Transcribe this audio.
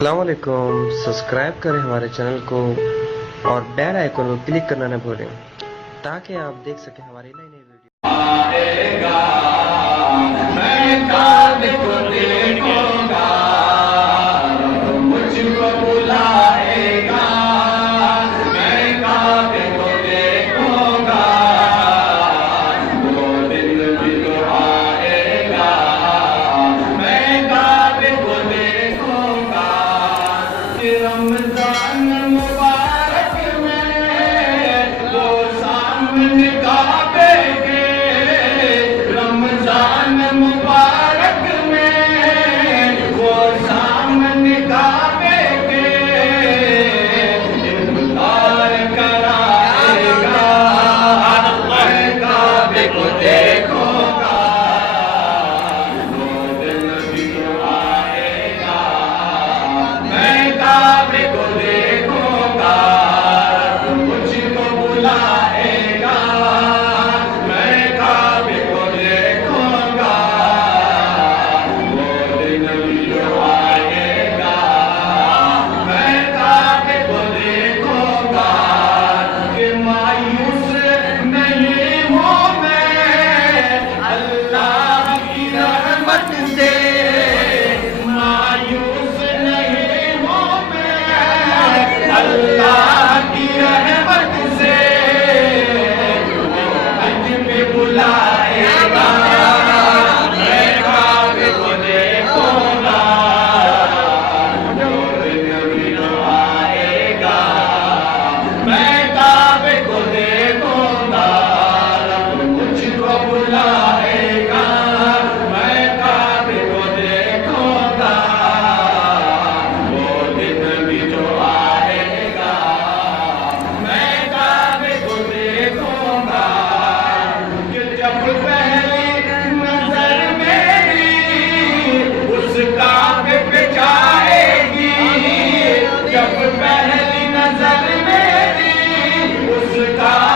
अस्सलाम वालेकुम। सब्सक्राइब करें हमारे चैनल को और बेल आइकन को क्लिक करना न भूलें ताकि आप देख सकें हमारी नई नई वीडियो। आएगा मैं काल को देखूंगा, मुझको बुलाएगा मैं काल को देखूंगा, वो दिन भी तो आएगा मैं काल को देखूंगा। कि रमजान मुबारक में वो सामने काबे के, रमजान मुबारक में वो सामने काबे के इफ्तार कराएगा मैं काबे को देखूंगा, वो दिन भी तो आएगा मैं काबे को देखूंगा, मुझको बुलाएगा मैं काबे को देखूंगा, वो दिन भी तो आएगा मैं काबे को देखूंगा। कि मायूस नहीं हूँ मैं अल्लाह की रहमत से, मायूस नहीं हूँ मैं अल्लाह की रहमत से, हज में बुलाएगा मैं काबे को देखूंगा, जो दिन भी तो आएगा मैं काबे को देखूंगा, मुझको बुलाएगा मैं काबे को देखूंगा, वो दिन भी तो आएगा मैं काबे को देखूंगा। कि जब पहली नजर मेरी उस काबे पे जाएगी, जब पहली नजर मेरी उस काबे